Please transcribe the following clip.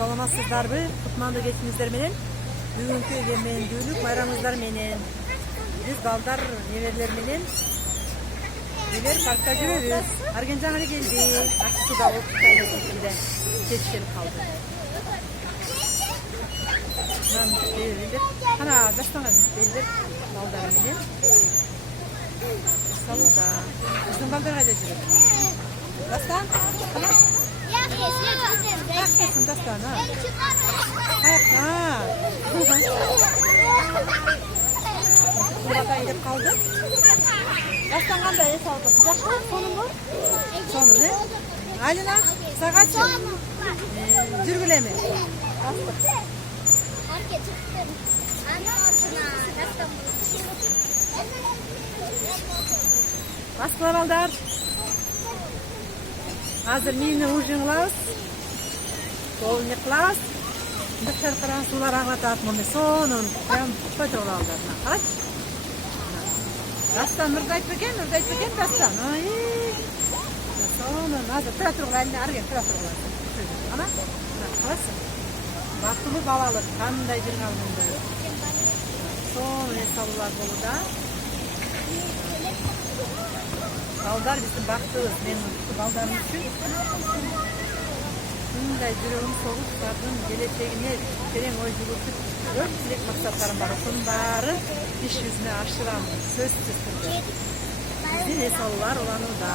Salamazsızlarбы? Кутмандуу кечиңиздер менен. Бүгүнкү эмендүүлүк байрамыңыздар менен биз балдар неберлер менен билер паркта жүрөбүз. Аргенжан эле келди. Аксуда болуп калды. Кеч келип калды. Ана дастанган белдер балдар менен. Салуда. Биздин балдар кайда жүрөт? Дастан? Каксын Дастан, а? Каяқта келіп қалды. Дастан қандай ес алды? Жақсы, соның ғой? Соның, не? Алина, сағатшы? Жүргіле ме? Басқылар алдар. Азыр мені ужин қылабыз. Сол не қылабыз. Дықтар қараған сулар ағылатады. Мұны соның прям көтір алдарына. Қараш. Дастан нұрды айтып екен, Дастан. Соның азыр тұра тұрғыл әліне арген тұра тұрғыл. Ана, қарасын. Бақылы балалы, қандай бір қалмында. Соның есалылар болуда. Балдар bizim baktığımız memnun baldarın için bunday жүрегім соғып бардың келешегіне терең ой жүгіртіп өрт тілек мақсаттарым бар. Соның бары іс жүзіне ашырамын сөзсіз түрде. Біздің есалылар улануда.